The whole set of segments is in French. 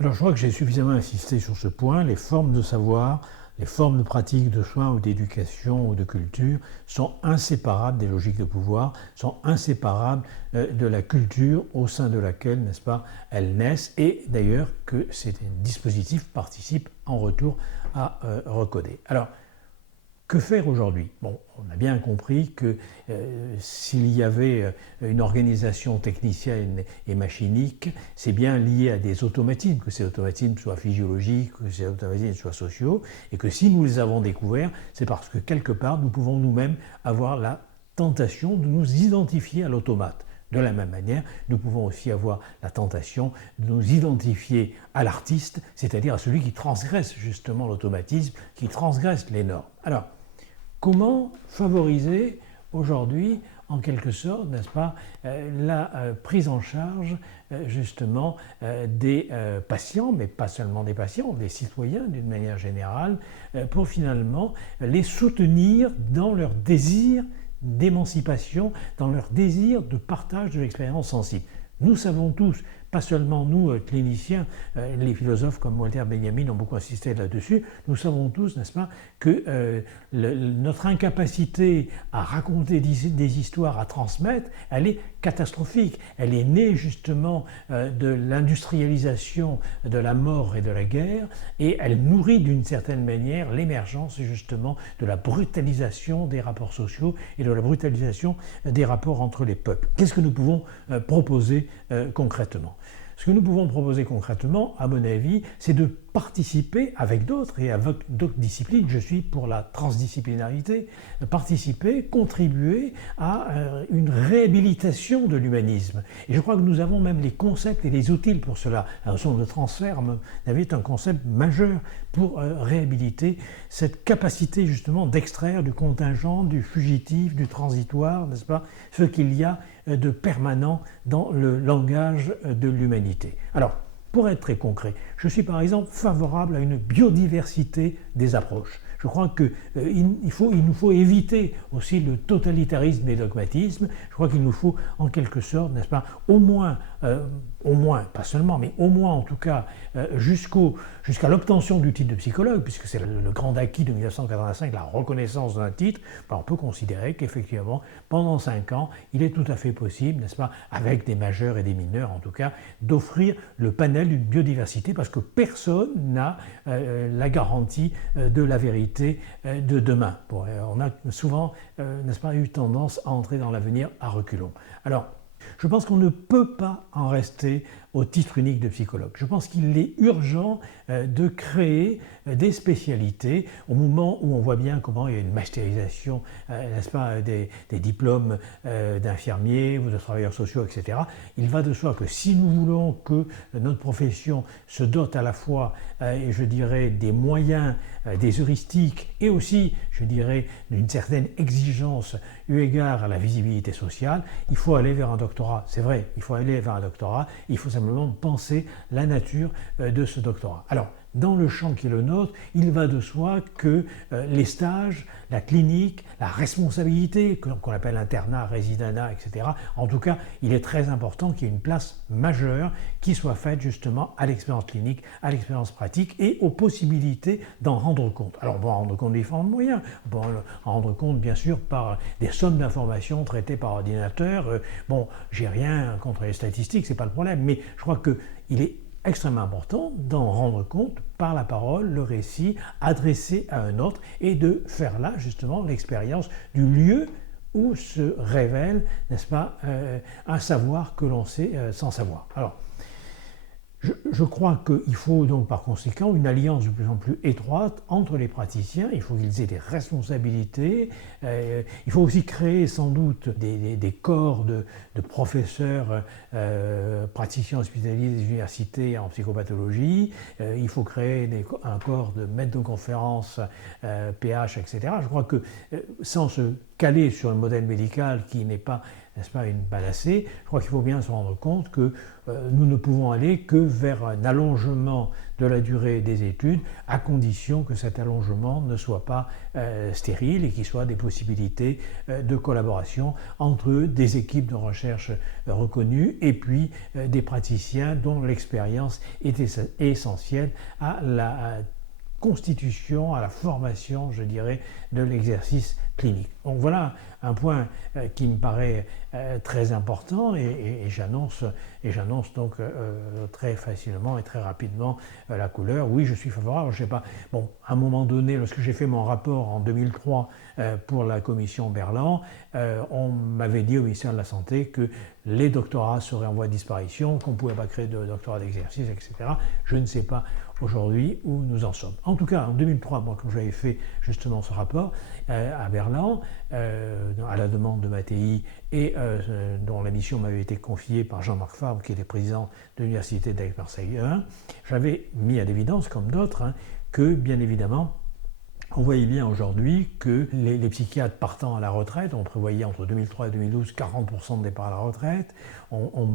Alors je crois que j'ai suffisamment insisté sur ce point. Les formes de savoir, les formes de pratique de soins ou d'éducation ou de culture sont inséparables des logiques de pouvoir, sont inséparables de la culture au sein de laquelle, n'est-ce pas, elles naissent, et d'ailleurs que ces dispositifs participent en retour à recoder. Alors, que faire aujourd'hui? Bon, on a bien compris que s'il y avait une organisation technicienne et machinique, c'est bien lié à des automatismes, que ces automatismes soient physiologiques, que ces automatismes soient sociaux, et que si nous les avons découverts, c'est parce que quelque part, nous pouvons nous-mêmes avoir la tentation de nous identifier à l'automate. De la même manière, nous pouvons aussi avoir la tentation de nous identifier à l'artiste, c'est-à-dire à celui qui transgresse justement l'automatisme, qui transgresse les normes. Alors, comment favoriser aujourd'hui, en quelque sorte, n'est-ce pas, la prise en charge justement des patients, mais pas seulement des patients, des citoyens d'une manière générale, pour finalement les soutenir dans leur désir d'émancipation, dans leur désir de partage de l'expérience sensible. Nous savons tous, pas seulement nous, cliniciens, les philosophes comme Walter Benjamin ont beaucoup insisté là-dessus, nous savons tous, n'est-ce pas, que notre incapacité à raconter des histoires, à transmettre, elle est catastrophique. Elle est née justement de l'industrialisation de la mort et de la guerre, et elle nourrit d'une certaine manière l'émergence justement de la brutalisation des rapports sociaux et de la brutalisation des rapports entre les peuples. Qu'est-ce que nous pouvons proposer concrètement ? Ce que nous pouvons proposer concrètement, à mon avis, c'est de participer avec d'autres et avec d'autres disciplines, je suis pour la transdisciplinarité, participer, contribuer à une réhabilitation de l'humanisme. Et je crois que nous avons même les concepts et les outils pour cela. La notion de transfert est un concept majeur pour réhabiliter cette capacité justement d'extraire du contingent, du fugitif, du transitoire, n'est-ce pas, ce qu'il y a de permanent dans le langage de l'humanité. Alors, pour être très concret, je suis par exemple favorable à une biodiversité des approches. Je crois qu'il nous faut éviter aussi le totalitarisme et le dogmatisme. Je crois qu'il nous faut en quelque sorte, n'est-ce pas, au moins, pas seulement, mais au moins en tout cas, jusqu'à l'obtention du titre de psychologue, puisque c'est le grand acquis de 1985, la reconnaissance d'un titre, on peut considérer qu'effectivement, pendant 5 ans, il est tout à fait possible, n'est-ce pas, avec des majeurs et des mineurs en tout cas, d'offrir le panel d'une biodiversité, parce que personne n'a la garantie de la vérité de demain. Bon, on a souvent, n'est-ce pas, eu tendance à entrer dans l'avenir à reculons. Alors, je pense qu'on ne peut pas en rester au titre unique de psychologue. Je pense qu'il est urgent de créer des spécialités au moment où on voit bien comment il y a une masterisation, n'est-ce pas, des diplômes d'infirmiers ou de travailleurs sociaux, etc. Il va de soi que si nous voulons que notre profession se dote à la fois, je dirais, des moyens, des heuristiques et aussi, je dirais, d'une certaine exigence eu égard à la visibilité sociale, il faut aller vers un doctorat. C'est vrai, il faut aller vers un doctorat, il faut simplement penser la nature de ce doctorat. Alors, dans le champ qui est le nôtre, il va de soi que les stages, la clinique, la responsabilité, qu'on appelle internat, résidenat, etc., en tout cas, il est très important qu'il y ait une place majeure qui soit faite justement à l'expérience clinique, à l'expérience pratique et aux possibilités d'en rendre compte. Alors, on peut en rendre compte de différents moyens. On peut en rendre compte, bien sûr, par des sommes d'informations traitées par ordinateur. Bon, j'ai rien contre les statistiques, c'est pas le problème, mais je crois qu'il est extrêmement important d'en rendre compte par la parole, le récit, adressé à un autre, et de faire là, justement, l'expérience du lieu où se révèle, n'est-ce pas, un savoir que l'on sait sans savoir. Alors, je crois qu'il faut donc par conséquent une alliance de plus en plus étroite entre les praticiens, il faut qu'ils aient des responsabilités, il faut aussi créer sans doute des corps de professeurs praticiens hospitaliers des universités en psychopathologie, il faut créer un corps de maîtres de conférences PH, etc. Je crois que sans se caler sur le modèle médical qui n'est pas n'est-ce pas, une panacée. Je crois qu'il faut bien se rendre compte que nous ne pouvons aller que vers un allongement de la durée des études, à condition que cet allongement ne soit pas stérile et qu'il soit des possibilités de collaboration entre des équipes de recherche reconnues et puis des praticiens dont l'expérience est essentielle à la constitution, à la formation, je dirais, de l'exercice clinique. Donc voilà un point qui me paraît très important et j'annonce donc très facilement et très rapidement la couleur. Oui, je suis favorable. Je sais pas. Bon, à un moment donné, lorsque j'ai fait mon rapport en 2003 pour la commission Berland, on m'avait dit au ministère de la Santé que les doctorats seraient en voie de disparition, qu'on ne pouvait pas créer de doctorat d'exercice, etc. Je ne sais pas aujourd'hui où nous en sommes. En tout cas, en 2003, moi, quand j'avais fait justement ce rapport à Berland, à la demande de Mattei et dont la mission m'avait été confiée par Jean-Marc Fabre, qui était président de l'université d'Aix-Marseille 1, j'avais mis à l'évidence, comme d'autres, que, bien évidemment, on voyait bien aujourd'hui que les psychiatres partant à la retraite, on prévoyait entre 2003 et 2012 40% de départ à la retraite. On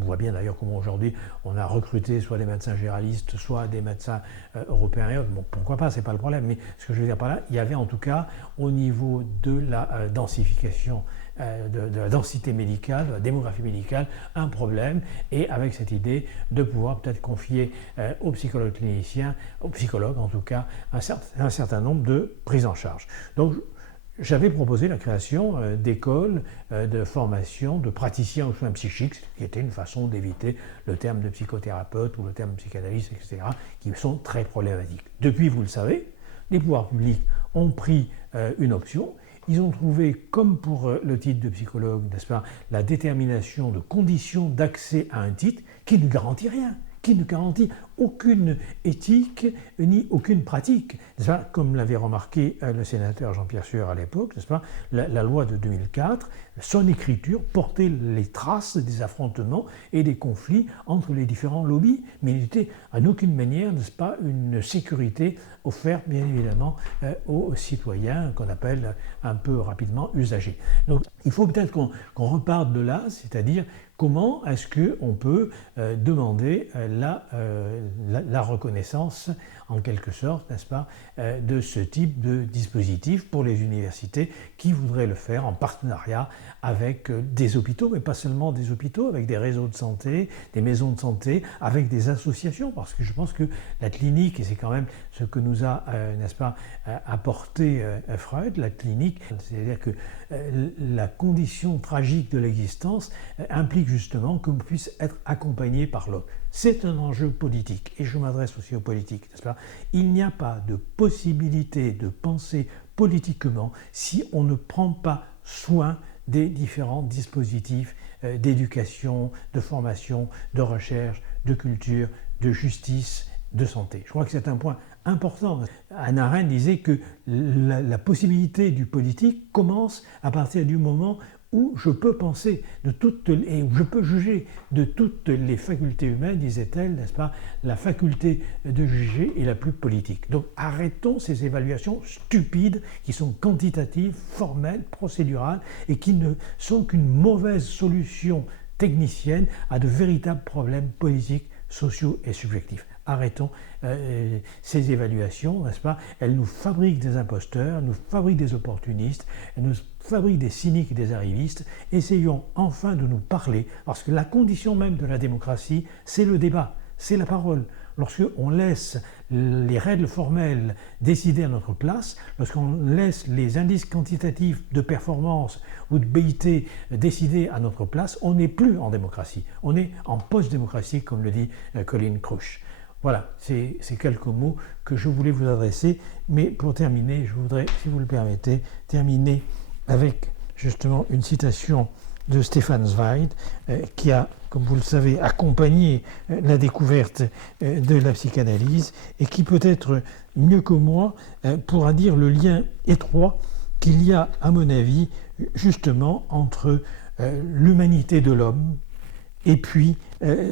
voit bien d'ailleurs comment aujourd'hui on a recruté soit des médecins généralistes, soit des médecins européens. Bon, pourquoi pas, c'est pas le problème. Mais ce que je veux dire par là, il y avait en tout cas au niveau de la densification, de la densité médicale, de la démographie médicale, un problème, et avec cette idée de pouvoir peut-être confier aux psychologues cliniciens, aux psychologues en tout cas, un certain nombre de prises en charge. Donc j'avais proposé la création d'écoles de formation de praticiens aux soins psychiques, ce qui était une façon d'éviter le terme de psychothérapeute ou le terme de psychanalyste, etc., qui sont très problématiques. Depuis, vous le savez, les pouvoirs publics ont pris une option. Ils ont trouvé, comme pour le titre de psychologue, n'est-ce pas, la détermination de conditions d'accès à un titre qui ne garantit rien, qui ne garantit aucune éthique ni aucune pratique. N'est-ce pas, comme l'avait remarqué le sénateur Jean-Pierre Sueur à l'époque, n'est-ce pas, la loi de 2004, son écriture portait les traces des affrontements et des conflits entre les différents lobbies, mais il n'était en aucune manière, n'est-ce pas, une sécurité offerte, bien évidemment, aux citoyens qu'on appelle un peu rapidement usagers. Donc il faut peut-être qu'on reparte de là, c'est-à-dire comment est-ce qu'on peut demander la reconnaissance, en quelque sorte, n'est-ce pas, de ce type de dispositif pour les universités qui voudraient le faire en partenariat avec des hôpitaux, mais pas seulement des hôpitaux, avec des réseaux de santé, des maisons de santé, avec des associations, parce que je pense que la clinique, et c'est quand même ce que nous a, n'est-ce pas, apporté Freud, la clinique, c'est-à-dire que la condition tragique de l'existence implique justement qu'on puisse être accompagné par l'autre. C'est un enjeu politique, et je m'adresse aussi aux politiques, n'est-ce pas? Il n'y a pas de possibilité de penser politiquement si on ne prend pas soin des différents dispositifs d'éducation, de formation, de recherche, de culture, de justice, de santé. Je crois que c'est un point important. Hannah Arendt disait que la possibilité du politique commence à partir du moment où je peux penser et où je peux juger de toutes les facultés humaines, disait-elle, n'est-ce pas, la faculté de juger est la plus politique. Donc arrêtons ces évaluations stupides qui sont quantitatives, formelles, procédurales et qui ne sont qu'une mauvaise solution technicienne à de véritables problèmes politiques, sociaux et subjectifs. Arrêtons ces évaluations, n'est-ce pas? Elles nous fabriquent des imposteurs, elles nous fabriquent des opportunistes, elles nous fabriquent des cyniques et des arrivistes. Essayons enfin de nous parler, parce que la condition même de la démocratie, c'est le débat, c'est la parole. Lorsqu'on laisse les règles formelles décider à notre place, lorsqu'on laisse les indices quantitatifs de performance ou de BIT décider à notre place, on n'est plus en démocratie, on est en post-démocratie, comme le dit Colin Crouch. Voilà, c'est quelques mots que je voulais vous adresser, mais pour terminer, je voudrais, si vous le permettez, terminer avec justement une citation de Stefan Zweig, qui a, comme vous le savez, accompagné la découverte de la psychanalyse et qui peut-être mieux que moi pourra dire le lien étroit qu'il y a, à mon avis, justement entre l'humanité de l'homme et puis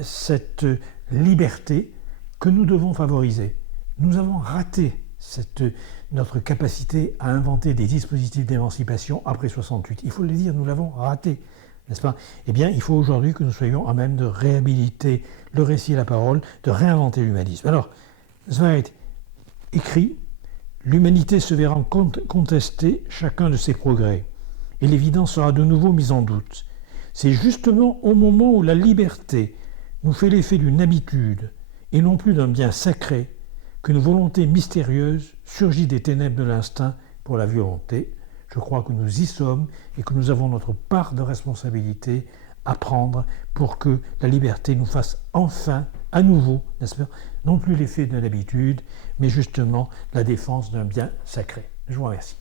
cette liberté que nous devons favoriser. Nous avons raté notre capacité à inventer des dispositifs d'émancipation après 68. Il faut le dire, nous l'avons raté. n'est-ce pas? Eh bien, il faut aujourd'hui que nous soyons à même de réhabiliter le récit et la parole, de réinventer l'humanisme. Alors, Zweig écrit « L'humanité se verra contester chacun de ses progrès, et l'évidence sera de nouveau mise en doute. C'est justement au moment où la liberté nous fait l'effet d'une habitude, et non plus d'un bien sacré, qu'une volonté mystérieuse surgit des ténèbres de l'instinct pour la volonté. Je crois que nous y sommes et que nous avons notre part de responsabilité à prendre pour que la liberté nous fasse enfin, à nouveau, n'est-ce pas, non plus l'effet de l'habitude, mais justement la défense d'un bien sacré. Je vous remercie.